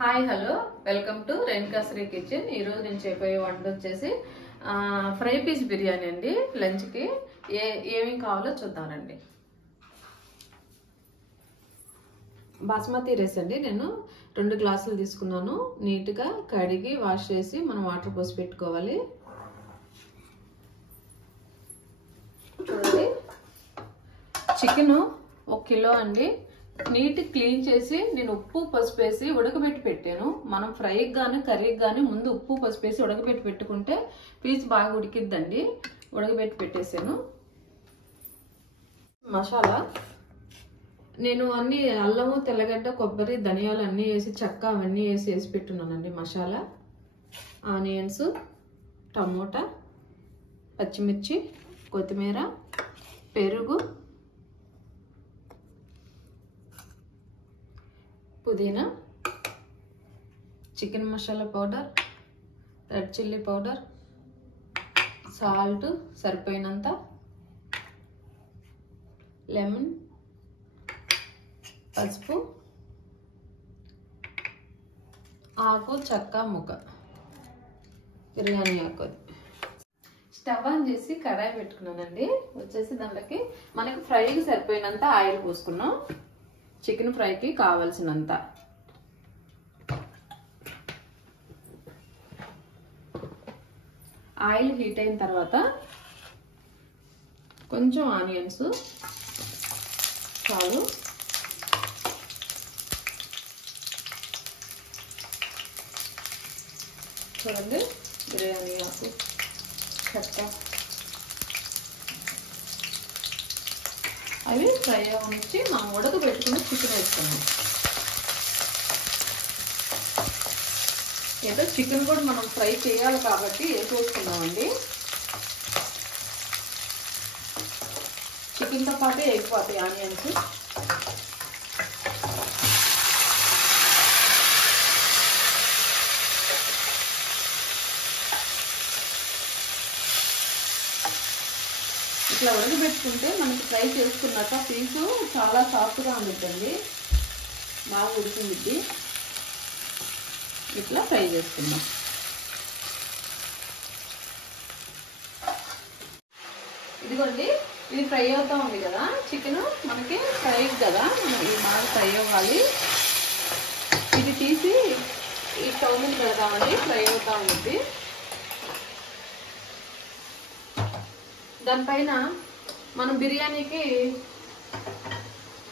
Hi hello welcome to Renukasri kitchen. ఈరోజు నేను చేయబోయే వంట వచ్చేసి ఫ్రై పీస్ బిర్యానీ అండి. లంచ్కి ఏమేమి కావాలో చూద్దామండి. బాస్మతి రైస్ అండి. నేను 2 గ్లాసులు తీసుకున్నాను. నీట్గా కడిగి వాష్ చేసి మనం వాటర్ పోసి పెట్టుకోవాలి. చూడండి, చికెన్ 1 కిలో అండి. నీట్ క్లీన్ చేసి నేను ఉప్పు పసుపు వేసి ఉడకబెట్టి పెట్టాను. మనం ఫ్రైకి కానీ కర్రీకి కానీ ముందు ఉప్పు పసుపు వేసి ఉడకబెట్టి పెట్టుకుంటే పీస్ బాగా ఉడికిద్దండి. ఉడకబెట్టి పెట్టేసాను. మసాలా నేను అన్ని అల్లము, తెల్లగడ్డ, కొబ్బరి, ధనియాలు అన్నీ వేసి చెక్క అవన్నీ వేసి పెట్టున్నానండి. మసాలా, ఆనియన్స్, టమోటా, పచ్చిమిర్చి, కొత్తిమీర, పెరుగు, పుదీనా, chicken masala powder, red chilli powder, salt సరిపోయినంత, లెమన్, పసుపు, ఆకు, చెక్క ముక్క, బిర్యానీ ఆకు. స్టవ్ ఆన్ చేసి కడాయి పెట్టుకున్నానండి. వచ్చేసి దాంట్లోకి మనకి ఫ్రైకి సరిపోయినంత ఆయిల్ పోసుకున్నాం. చికెన్ ఫ్రైకి కావాల్సినంత. ఆయిల్ హీట్ అయిన తర్వాత కొంచెం ఆనియన్స్ చాలు, చూడండి, బిర్యానీ ఆకు, చెక్క అవి ఫ్రై అవ్వనిచ్చి మనం ఉడకబెట్టుకుని చికెన్ వేసుకున్నాం. ఏదో చికెన్ కూడా మనం ఫ్రై చేయాలి కాబట్టి వేసుకున్నామండి. చికెన్తో పాటే వేగిపోతాయి ఆనియన్స్. ఇట్లా ఉడకబెట్టుకుంటే మనకి ఫ్రై చేసుకున్నాక పీసు చాలా సాఫ్ట్గా ఉంటుందండి, బాగా ఉడికింది. ఇట్లా ఫ్రై చేసుకుందాం. ఇదిగోండి, ఇది ఫ్రై అవుతా ఉంది కదా. చికెన్ మనకి ఫ్రై కదా, ఇది బాగా ఫ్రై అవ్వాలి. ఇది తీసి ఈ స్టవ్ మీద పెడదామండి. ఫ్రై అవుతా ఉంది. దానిపైన మనం బిర్యానీకి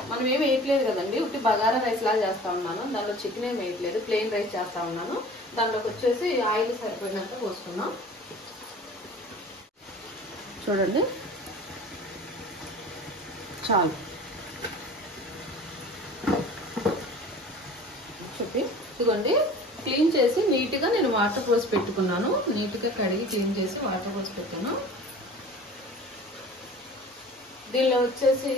మనం ఏమి వేయట్లేదు కదండి, ఉట్టి బగారా రైస్ లాగా చేస్తా ఉన్నాను. దాంట్లో చికెన్ ఏమి వేయట్లేదు, ప్లెయిన్ రైస్ చేస్తా ఉన్నాను. దాంట్లోకి వచ్చేసి ఆయిల్ సరిపోయినంత పోసుకున్నాం. చూడండి, చాలు. చెప్పి ఇదిగోండి, క్లీన్ చేసి నీట్గా నేను వాటర్ పోసి పెట్టుకున్నాను. నీట్గా కడిగి క్లీన్ చేసి వాటర్ పోసి పెట్టాను. దీనిలో వచ్చేసి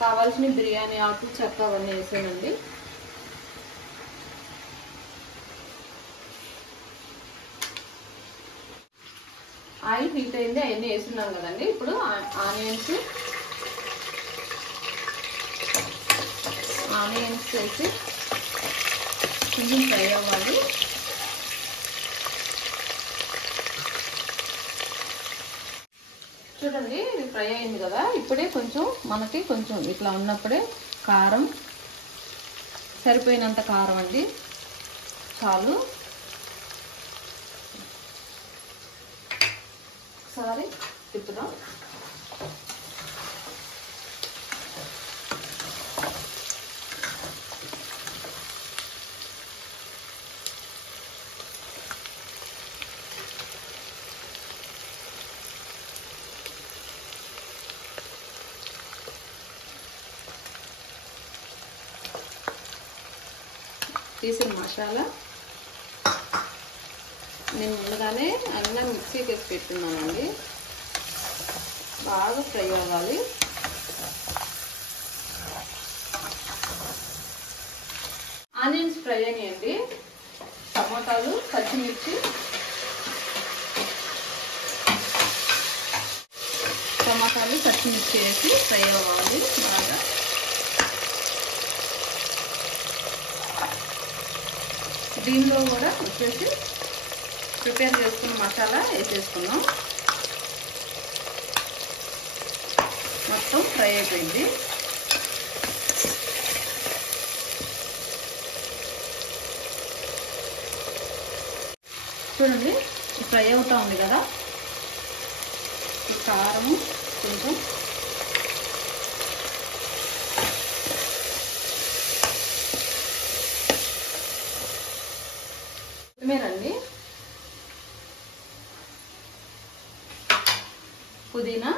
కావాల్సిన బిర్యానీ ఆకు, చెక్క అవన్నీ వేసానండి. ఆయిల్ హీట్ అయింది, అవన్నీ వేసున్నాం కదండి. ఇప్పుడు ఆనియన్స్ వేసి కొంచెం ఫ్రై అవ్వాలి. చూడండి, ఇది ఫ్రై అయింది కదా. ఇప్పుడే మనకి కొంచెం ఇట్లా ఉన్నప్పుడే కారం సరిపోయినంత కారం అండి, చాలు. ఒకసారి తిప్పుదాం. తీసిన మసాలా నేను ముందుగానే అన్నీ మిక్సీకి వేసి పెట్టున్నానండి. బాగా ఫ్రై అవ్వాలి. ఆనియన్స్ ఫ్రై అయ్యండి. టమాటాలు, పచ్చిమిర్చి, వేసి ఫ్రై అవ్వాలి బాగా. దీనిలో కూడా వచ్చేసి ప్రిపేర్ చేసుకున్న మసాలా వేసేసుకున్నాం. మొత్తం ఫ్రై అయిపోయింది. చూడండి ఫ్రై అవుతా ఉంది కదా. కారము కొంచెం కొత్తిమీరండి, పుదీనా,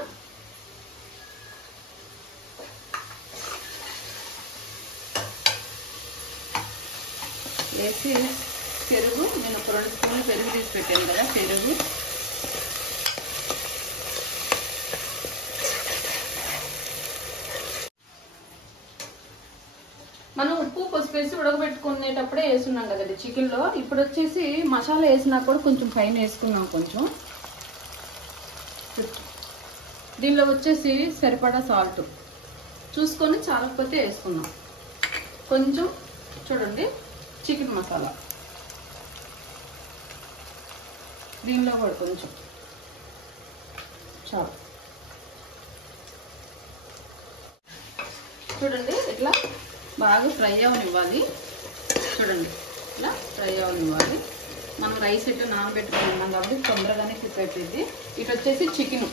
వేసి పెరుగు, నేను ఒక 2 స్పూన్లు పెరుగు తీసి పెట్టాను కదా, పెరుగు, మనం ఉప్పు పసుపు వేసి ఉడకబెట్టుకునేటప్పుడే వేసుకున్నాం కదండి చికెన్లో. ఇప్పుడు వచ్చేసి మసాలా వేసినా కూడా కొంచెం పైన వేసుకున్నాం. కొంచెం దీనిలో వచ్చేసి సరిపడా సాల్ట్ చూసుకొని చాలకపోతే వేసుకున్నాం. కొంచెం చూడండి చికెన్ మసాలా దీనిలో కూడా కొంచెం చాలు. చూడండి ఇట్లా బాగా ఫ్రై అవనివ్వాలి. చూడండి ఇట్లా ఫ్రై అవనివ్వాలి. మనం రైస్ ఇట్లా నానబెట్టుకున్నాం కాబట్టి తొందరగానే కుక్ అయిపోయింది. ఇటు వచ్చేసి చికెన్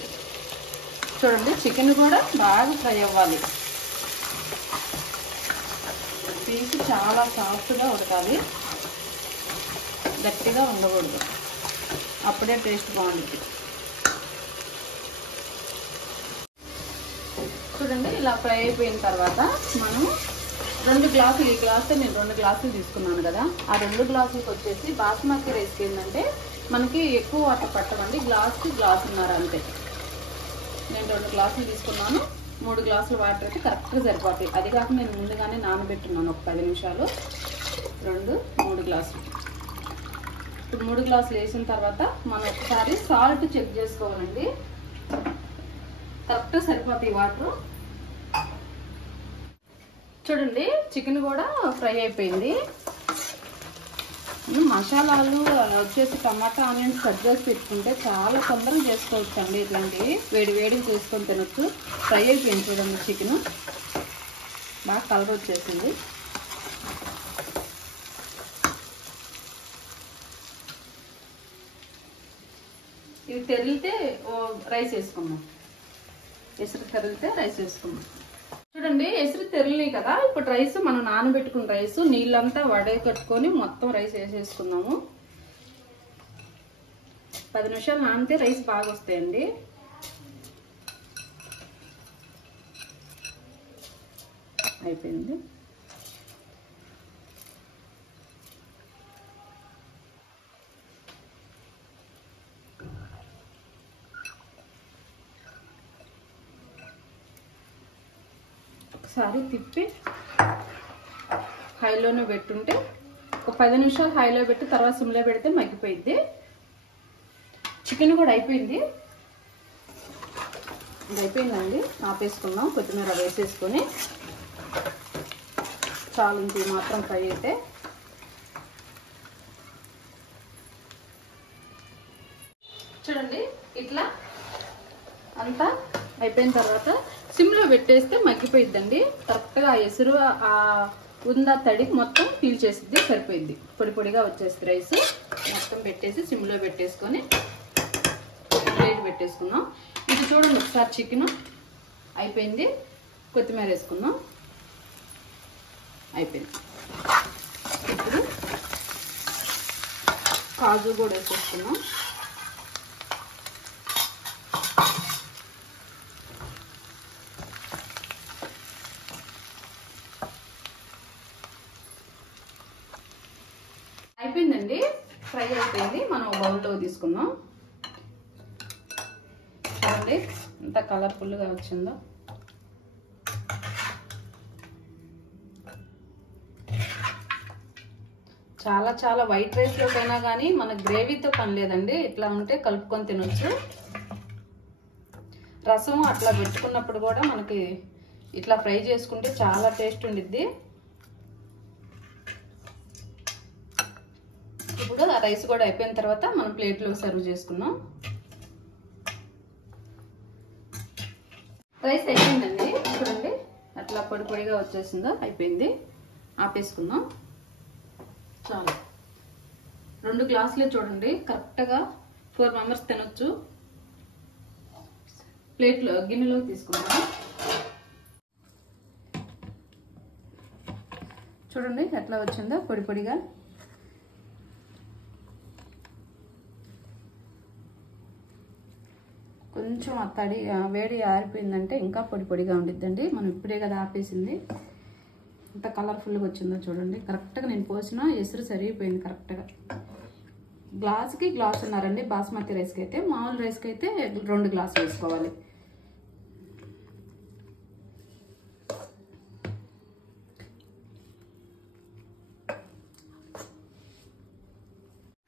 చూడండి, చికెన్ కూడా బాగా ఫ్రై అవ్వాలి. పీస్ చాలా సాఫ్ట్గా ఉడకాలి, గట్టిగా ఉండకూడదు, అప్పుడే టేస్ట్ బాగుంటుంది. చూడండి ఇలా ఫ్రై అయిపోయిన తర్వాత మనం 2 గ్లాసులు, ఈ గ్లాస్ నేను 2 గ్లాసులు తీసుకున్నాను కదా, ఆ 2 గ్లాసులకు వచ్చేసి బాస్మతి రైస్కి ఏంటంటే మనకి ఎక్కువ వాటర్ పట్టవండి, గ్లాసున్నర అంతే. నేను 2 గ్లాసులు తీసుకున్నాను. 3 గ్లాసుల వాటర్ అయితే కరెక్ట్గా సరిపోతాయి. అది కాక నేను ముందుగానే నానబెట్టున్నాను ఒక 10 నిమిషాలు. 3 గ్లాసులు. ఇప్పుడు 3 గ్లాసులు వేసిన తర్వాత మనం ఒకసారి సాల్ట్ చెక్ చేసుకోవాలండి. కరెక్ట్గా సరిపోతాయి వాటర్. చూడండి చికెన్ కూడా ఫ్రై అయిపోయింది. మసాలాలు అలా వచ్చేసి టమాటా ఆనియన్స్ కట్ చేసి పెట్టుకుంటే చాలా తొందరగా చేసుకోవచ్చు అండి. ఇట్లాంటివి వేడి వేడిగా చేసుకొని తినొచ్చు. ఫ్రై అయిపోయింది చూడండి చికెన్, బాగా కలర్ వచ్చేసింది. ఇవి తెరిలితే రైస్ వేసుకున్నాం. ఎసురు తెరిలితే రైస్ వేసుకున్నాం. చూడండి ఎసురు తెరిలినాయి కదా. ఇప్పుడు రైస్ మనం నానబెట్టుకున్న రైస్ నీళ్ళంతా వడకట్టుకొని మొత్తం రైస్ వేసేసుకున్నాము. 10 నిమిషాలు నానితే రైస్ బాగా వస్తాయండి. అయిపోయింది. ఒకసారి తిప్పి హైలోనే పెట్టుంటే ఒక 10 నిమిషాలు హైలో పెట్టి తర్వాత సిమ్లో పెడితే మగ్గిపోయింది. చికెన్ కూడా అయిపోయింది. ఇది అయిపోయిందండి. ఆపేసుకుందాం. కొత్తిమీర వేసేసుకొని చాలు, ఇంక మాత్రం ఫ్రై అయితే. చూడండి ఇట్లా అంతా అయిపోయిన తర్వాత సిమ్లో పెట్టేస్తే మగ్గిపోయిద్దండి. కరెక్ట్గా ఆ ఎసురు ఆ ఉందా తడి మొత్తం పీల్చేసిద్ది, సరిపోయిద్ది. పొడి పొడిగా వచ్చేస్తుంది రైస్. మొత్తం పెట్టేసి సిమ్లో పెట్టేసుకొని ప్లేట్ పెట్టేసుకుందాం. ఇది చూడండి ఒకసారి చికెన్ అయిపోయింది. కొత్తిమీర వేసుకుందాం. అయిపోయింది. ఇప్పుడు కాజు కూడా వేసేసుకుందాం. అయిపోయిందండి. ఫ్రై అయిపోయింది. మనం బౌల్లో తీసుకుందాం. చూడండి ఎంత కలర్ఫుల్గా వచ్చిందో. చాలా చాలా వైట్ రైస్లోకైనా కానీ మనకు గ్రేవీతో పని లేదండి. ఇట్లా ఉంటే కలుపుకొని తినొచ్చు. రసం అట్లా పెట్టుకున్నప్పుడు కూడా మనకి ఇట్లా ఫ్రై చేసుకుంటే చాలా టేస్ట్ ఉండిద్ది. ఇప్పుడు ఆ రైస్ కూడా అయిపోయిన తర్వాత మనం ప్లేట్లో సర్వ్ చేసుకుందాం. రైస్ అయిపోయిందండి, చూడండి అట్లా పొడి పొడిగా వచ్చేసిందో, అయిపోయింది. ఆపేసుకుందాం. చాలు, 2 గ్లాసులే చూడండి, కరెక్ట్గా 4 మెంబర్స్ తినొచ్చు. ప్లేట్లో గిన్నెలో తీసుకుందాం. చూడండి ఎట్లా వచ్చిందో పొడి పొడిగా. కొంచెం తడి వేడి ఆరిపోయిందంటే ఇంకా పొడి పొడిగా ఉండిద్దండి. మనం ఇప్పుడే కదా ఆపేసింది. ఎంత కలర్ఫుల్గా వచ్చిందో చూడండి. కరెక్ట్గా నేను పోసిన ఎసురు సరిగిపోయింది కరెక్ట్గా. గ్లాసుకి గ్లాసున్నారండి బాస్మతి రైస్కి అయితే. మామూలు రైస్కి అయితే 2 గ్లాసులు వేసుకోవాలి.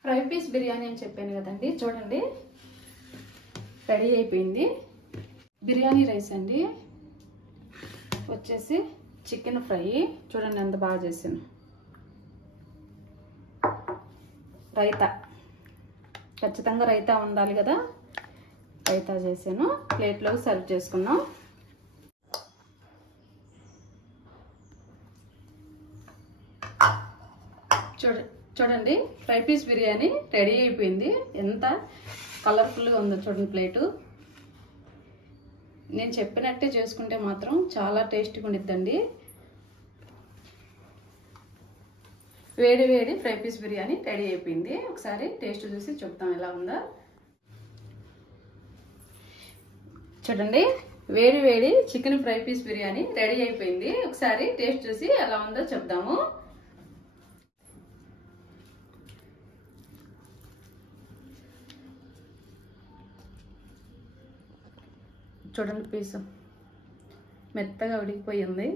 ఫ్రై పీస్ బిర్యానీ అని చెప్పాను కదండి, చూడండి రెడీ అయిపోయింది. బిర్యానీ రైస్ అండి, వచ్చేసి చికెన్ ఫ్రై. చూడండి ఎంత బాగా చేశాను. రైతా, ఖచ్చితంగా రైతా ఉండాలి కదా, రైతా చేశాను. ప్లేట్లోకి సర్వ్ చేసుకున్నాం. చూడండి ఫ్రై పీస్ బిర్యానీ రెడీ అయిపోయింది. ఎంత కలర్ఫుల్గా ఉందో చూడండి ప్లేటు. నేను చెప్పినట్టే చేసుకుంటే మాత్రం చాలా టేస్టీగా ఉండిద్దండి. వేడి వేడి ఫ్రై పీస్ బిర్యానీ రెడీ అయిపోయింది. ఒకసారి టేస్ట్ చూసి చెప్తాం ఎలా ఉందో. చూడండి వేడి వేడి chicken fry piece biryani ready అయిపోయింది. ఒకసారి టేస్ట్ చూసి ఎలా ఉందో చెప్దాము. చూడండి పీసు మెత్తగా ఉడికిపోయింది.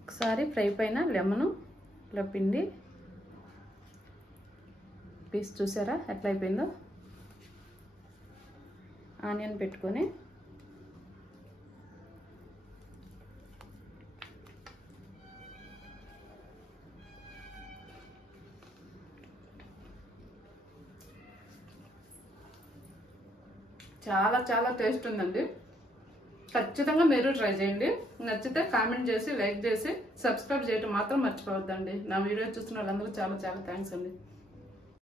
ఒకసారి ఫ్రై పైన లెమన్ ఇలా పిండి పీస్ చూసారా ఎట్లా అయిపోయిందో. ఆనియన్ పెట్టుకొని చాలా చాలా టేస్ట్ ఉందండి. ఖచ్చితంగా మీరు ట్రై చేయండి. నచ్చితే కామెంట్ చేసి, లైక్ చేసి, సబ్స్క్రైబ్ చేయడం మాత్రం మర్చిపోవద్దండి. నా వీడియో చూస్తున్న వాళ్ళందరూ చాలా చాలా థ్యాంక్స్ అండి.